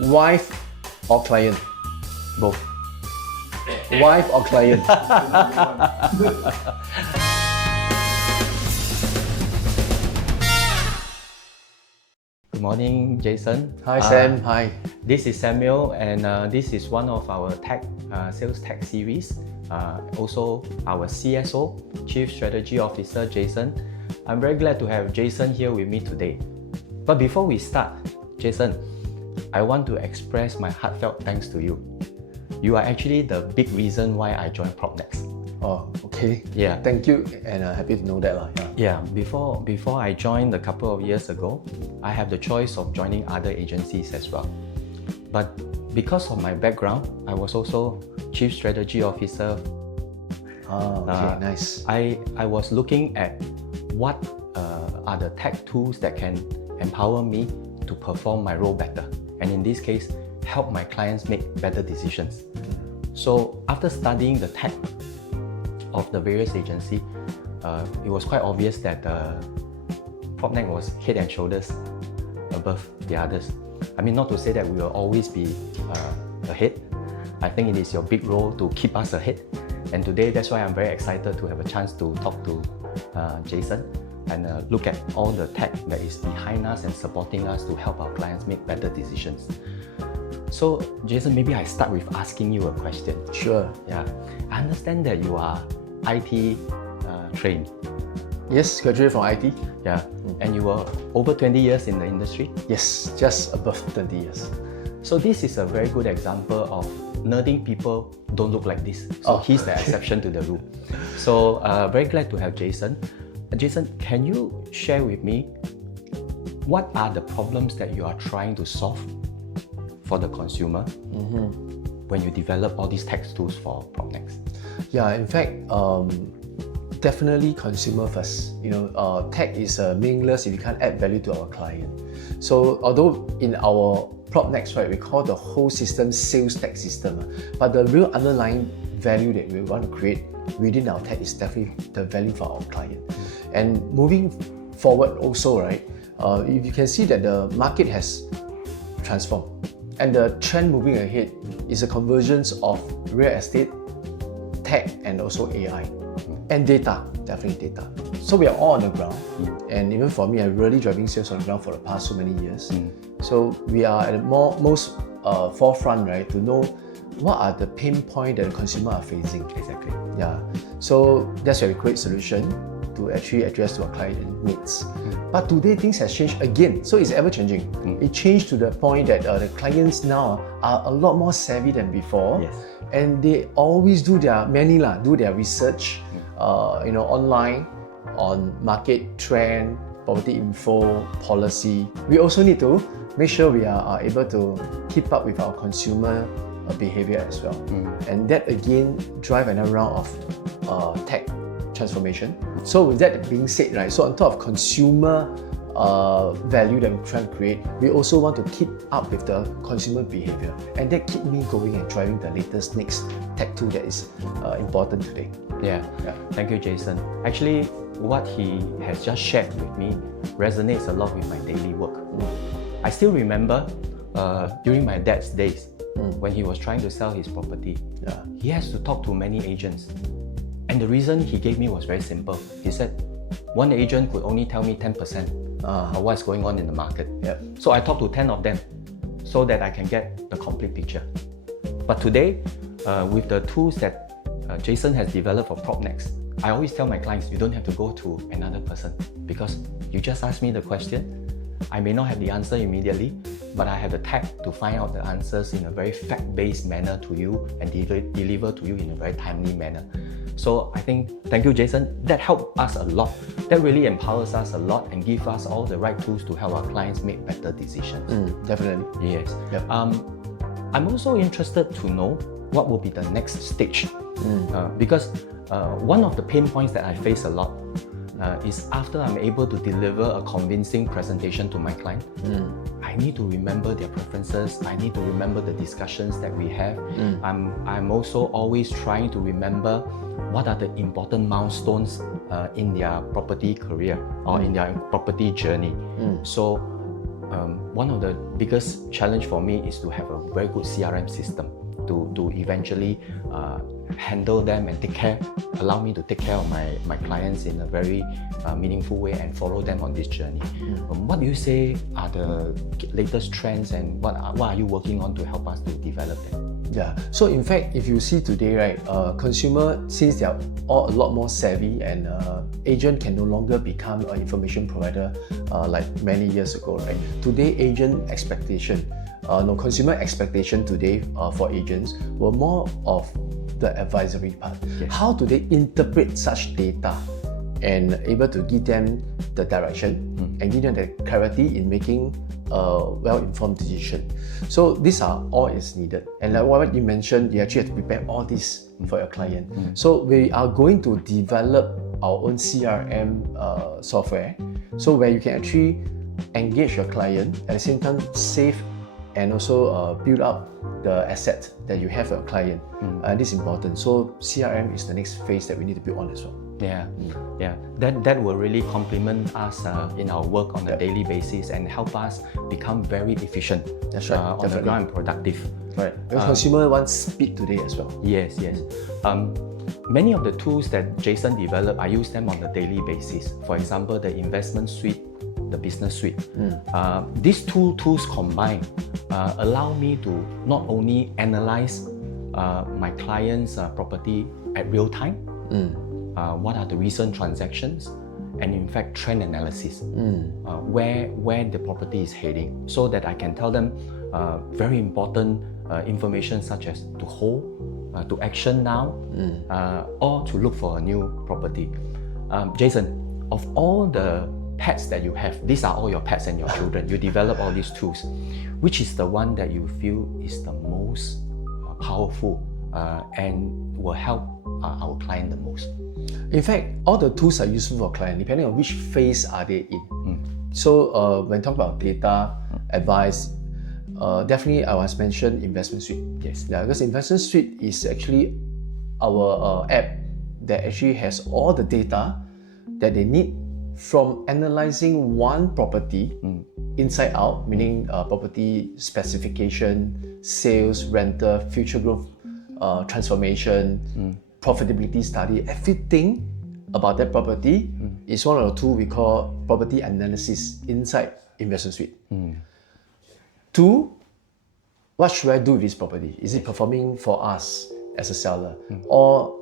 Wife or client? Both. Wife or client? Good morning, Jason. Hi Sam, hi. This is Samuel, and this is one of our Sales Tech Series. Also, our CSO, Chief Strategy Officer, Jason. I'm very glad to have Jason here with me today. But before we start, Jason, I want to express my heartfelt thanks to you. You are actually the big reason why I joined PropTech. Oh, okay. Yeah. Thank you, and happy to know that. Yeah, before I joined a couple of years ago, I have the choice of joining other agencies as well. But because of my background, I was also Chief Strategy Officer. Okay, nice. I was looking at what are the tech tools that can empower me to perform my role better. And in this case, help my clients make better decisions. So after studying the tech of the various agencies, it was quite obvious that PropTech was head and shoulders above the others. I mean, not to say that we will always be ahead. I think it is your big role to keep us ahead. And today, that's why I'm very excited to have a chance to talk to Jason and look at all the tech that is behind us and supporting us to help our clients make better decisions. So, Jason, maybe I start with asking you a question. Sure. Yeah, I understand that you are IT trained. Yes, graduated from IT. Yeah, and you were over 20 years in the industry. Yes, just above 20 years. So this is a very good example of nerding people don't look like this. So he's the exception to the rule. So very glad to have Jason. Jason, can you share with me what are the problems that you are trying to solve for the consumer when you develop all these tech tools for PropTech? Yeah, in fact, definitely consumer first. Tech is meaningless if you can't add value to our client. So although in our PropTech, right, we call the whole system sales tech system, but the real underlying value that we want to create within our tech is definitely the value for our client. And moving forward also, right, if you can see that the market has transformed and the trend moving ahead is a convergence of real estate, tech, and also AI. And data, definitely data. So we are all on the ground, and even for me, I'm really driving sales on the ground for the past so many years. So we are at the most forefront, right, to know what are the pain points that the consumer are facing. Exactly. Yeah. So that's why we create solution to actually address to our client needs. But today things has changed again. So it's ever changing. It changed to the point that the clients now are a lot more savvy than before. Yes. And they always do their research, online on market trend, property info, policy. We also need to make sure we are able to keep up with our consumer behavior as well. And that again drive another round of tech transformation. So with that being said, right, so on top of consumer value that we're trying to create, we also want to keep up with the consumer behavior, and that keep me going and driving the latest next tech tool that is important today. Yeah. Thank you, Jason. Actually, what he has just shared with me resonates a lot with my daily work. I still remember during my dad's days when he was trying to sell his property, he has to talk to many agents. And the reason he gave me was very simple. He said, one agent could only tell me 10% of what's going on in the market. So I talked to 10 of them so that I can get the complete picture. But today, with the tools that Jason has developed for PropTech, I always tell my clients, you don't have to go to another person because you just ask me the question. I may not have the answer immediately, but I have the tech to find out the answers in a very fact-based manner to you and deliver to you in a very timely manner. So I think, thank you, Jason. That helped us a lot. That really empowers us a lot and gives us all the right tools to help our clients make better decisions. Definitely. Yes. I'm also interested to know what will be the next stage. Because one of the pain points that I face a lot is after I'm able to deliver a convincing presentation to my client, I need to remember their preferences. I need to remember the discussions that we have. I'm also always trying to remember what are the important milestones in their property career or in their property journey. So one of the biggest challenge for me is to have a very good CRM system to eventually handle them and allow me to take care of my clients in a very meaningful way and follow them on this journey. What do you say are the latest trends, and what are you working on to help us to develop them? Yeah, so in fact, if you see today, right, consumer, since they are all a lot more savvy, and agent can no longer become an information provider like many years ago, right? Today, consumer expectation today for agents were more of the advisory part. Yes. How do they interpret such data and able to give them the direction and give them the clarity in making a well-informed decision? So these are all is needed. And like what you mentioned, you actually have to prepare all this for your client. So we are going to develop our own CRM software, so where you can actually engage your client, at the same time save and also build up the asset that you have for your client. This is important. So CRM is the next phase that we need to build on as well. Yeah. That will really complement us in our work on a daily basis and help us become very efficient. That's right. On the ground and productive. Right. Because consumer wants speed today as well. Yes. Many of the tools that Jason developed, I use them on a daily basis. For example, the investment suite, the business suite. These two tools combined allow me to not only analyze my client's property at real time, what are the recent transactions, and in fact trend analysis, where the property is heading, so that I can tell them very important information such as to hold, to action now, or to look for a new property. Jason, of all the pets that you have, these are all your pets and your children, you develop all these tools, which is the one that you feel is the most powerful and will help our client the most? In fact, all the tools are useful for client depending on which phase are they in. So when talk about data, advice, definitely I was mentioned investment suite. Yes. Yeah, because investment suite is actually our app that actually has all the data that they need from analyzing one property inside out, meaning property specification, sales, rental, future growth, transformation, profitability study, everything about that property is one of the tools we call property analysis inside investment suite. Two, what should I do with this property? Is it performing for us as a seller? Or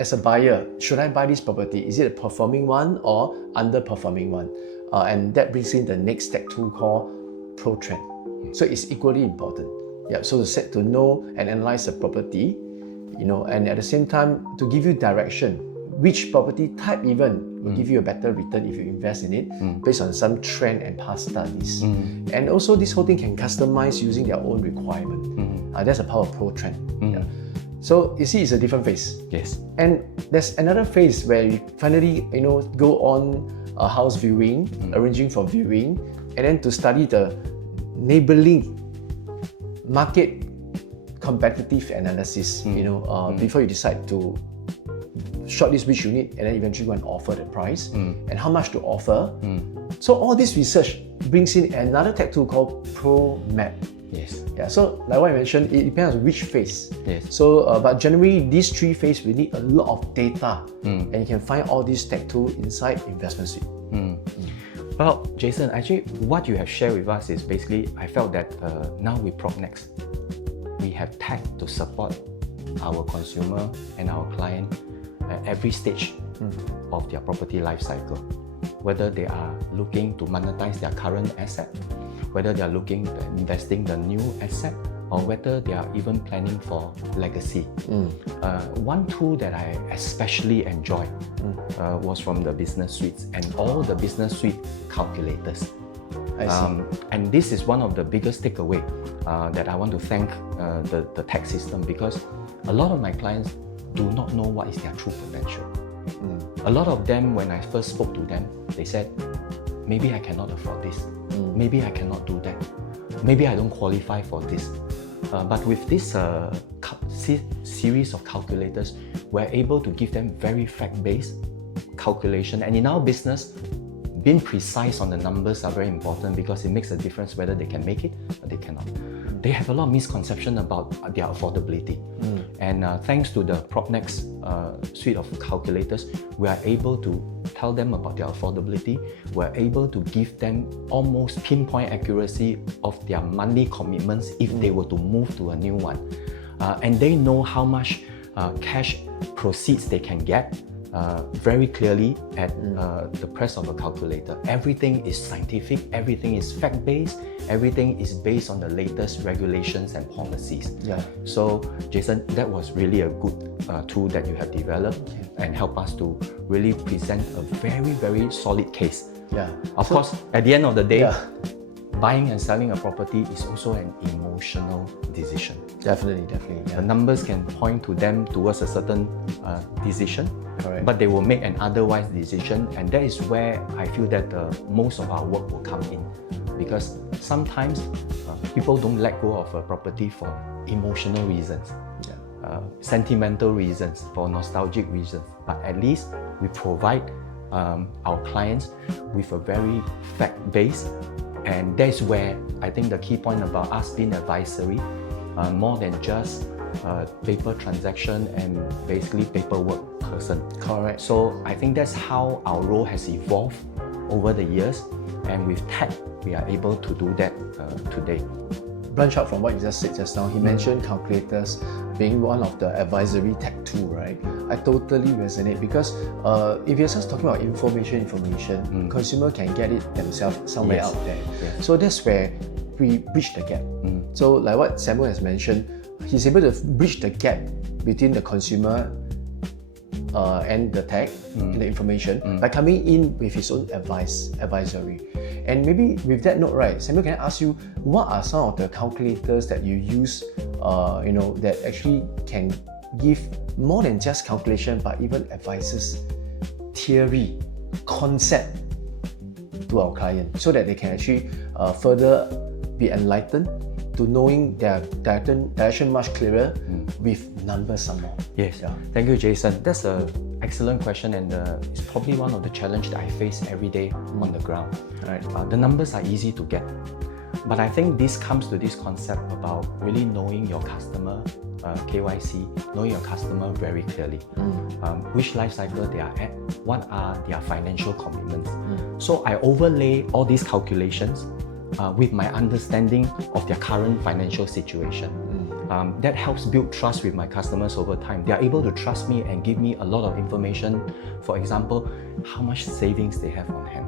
as a buyer, should I buy this property? Is it a performing one or underperforming one? And that brings in the next tech tool called PropTech. So it's equally important. Yeah, so to know and analyze the property, and at the same time to give you direction, which property type even will give you a better return if you invest in it based on some trend and past studies. And also this whole thing can customize using their own requirement. That's the power of PropTech. Yeah. So you see, it's a different phase. Yes. And there's another phase where you finally, go on a house viewing, arranging for viewing, and then to study the neighboring market competitive analysis, before you decide to shortlist which unit and then eventually go and offer the price and how much to offer. So all this research brings in another tech tool called ProMap. Yes. Yeah, so like what I mentioned, it depends on which phase. Yes. So, but generally these three phases, we need a lot of data, and you can find all these tech tools inside investment suite. Well, Jason, actually what you have shared with us is basically, I felt that now with PropTech, we have tech to support our consumer and our client at every stage of their property life cycle. Whether they are looking to monetize their current asset, whether they are looking at investing the new asset, or whether they are even planning for legacy. One tool that I especially enjoyed was from the business suites and all the business suite calculators. I see. And this is one of the biggest takeaway that I want to thank the tech system, because a lot of my clients do not know what is their true potential. A lot of them, when I first spoke to them, they said, maybe I cannot afford this, maybe I cannot do that, maybe I don't qualify for this. But with this series of calculators, we're able to give them very fact-based calculation. And in our business, being precise on the numbers are very important because it makes a difference whether they can make it or they cannot. They have a lot of misconception about their affordability. And thanks to the PropTech suite of calculators, we are able to tell them about their affordability. We're able to give them almost pinpoint accuracy of their monthly commitments if they were to move to a new one. And they know how much cash proceeds they can get very clearly at the press of a calculator. Everything is scientific, everything is fact-based, everything is based on the latest regulations and policies. So Jason, that was really a good tool that you have developed and help us to really present a very, very solid case. Of course, at the end of the day, buying and selling a property is also an emotional decision. Definitely. The numbers can point to them towards a certain decision, but they will make an otherwise decision, and that is where I feel that most of our work will come in. Because sometimes people don't let go of a property for emotional reasons, sentimental reasons, for nostalgic reasons, but at least we provide our clients with a very fact-based. And that's where I think the key point about us being advisory, more than just paper transaction and basically paperwork person. Correct. So I think that's how our role has evolved over the years, and with tech, we are able to do that today. Branch out from what you just said just now, he mentioned calculators being one of the advisory tech tool, right? I totally resonate because if you're just talking about information, consumer can get it themselves somewhere out there. So that's where we bridge the gap. So like what Samuel has mentioned, he's able to bridge the gap between the consumer and the tech, the information, by coming in with his own advisory. And maybe with that note, right, Samuel, can I ask you, what are some of the calculators that you use, that actually can give more than just calculation, but even advices, theory, concept to our client, so that they can actually further be enlightened to knowing their direction much clearer with numbers some more? Yes, thank you, Jason. That's an excellent question, and it's probably one of the challenges that I face every day on the ground. The numbers are easy to get, but I think this comes to this concept about really knowing your customer, KYC, knowing your customer very clearly, which life cycle they are at, what are their financial commitments. So I overlay all these calculations with my understanding of their current financial situation. That helps build trust with my customers over time. They are able to trust me and give me a lot of information. For example, how much savings they have on hand,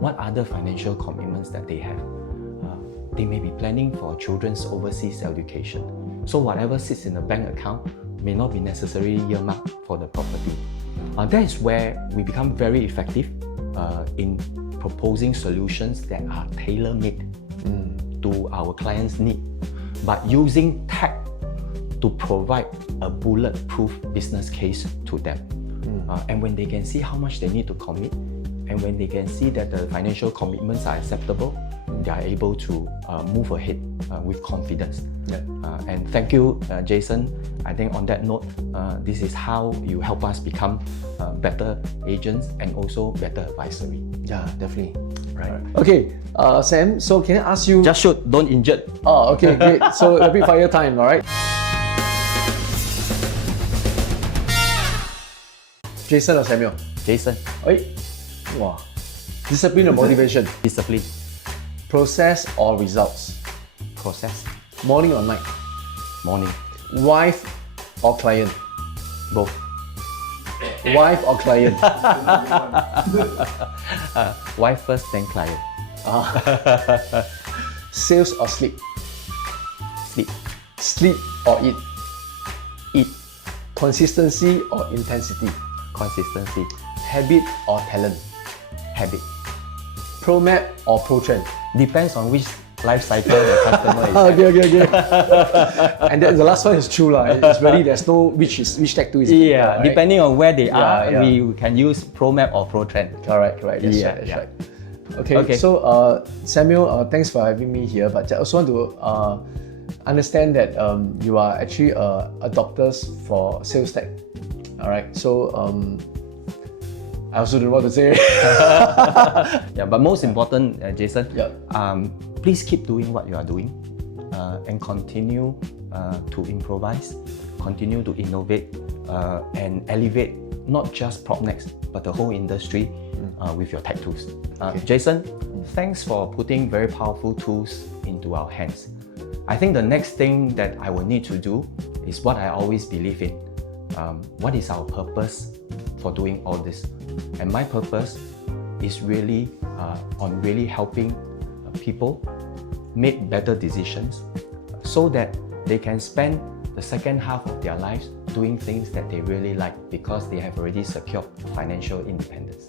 what other financial commitments that they have. They may be planning for children's overseas education. So whatever sits in the bank account may not be necessarily earmarked for the property. That is where we become very effective in proposing solutions that are tailor-made to our clients' need, but using tech to provide a bulletproof business case to them. And when they can see how much they need to commit, and when they can see that the financial commitments are acceptable, they are able to move ahead with confidence. And thank you, Jason. I think on that note, this is how you help us become better agents and also better advisory. Yeah, definitely. Right. Okay, Sam, so can I ask you... Just shoot, don't injure. Oh, okay, great. So rapid fire time, all right? Jason or Samuel? Jason. Wow. Discipline or motivation? Discipline. Process or results? Process. Morning or night? Morning. Wife or client? Both. Wife or client? Wife first, then client. Sales or sleep? Sleep. Sleep or eat? Eat. Consistency or intensity? Consistency. Habit or talent? Habit. Pro map or pro trend? Depends on which life cycle the customer is. Okay. And the last one is true. It's really, there's no which tech tool is better, right? Depending on where they are, we can use Pro Map or Pro Trend. Correct. That's right. Okay. So Samuel, thanks for having me here. But I also want to understand that you are actually a doctor for sales tech. All right. So I also don't know what to say. Yeah, but most important, Jason, Yep. Please keep doing what you are doing and continue to improvise, continue to innovate and elevate not just PropNext, but the whole industry with your tech tools. Jason, thanks for putting very powerful tools into our hands. I think the next thing that I will need to do is what I always believe in. What is our purpose for doing all this? And my purpose is really on really helping people make better decisions so that they can spend the second half of their lives doing things that they really like because they have already secured financial independence.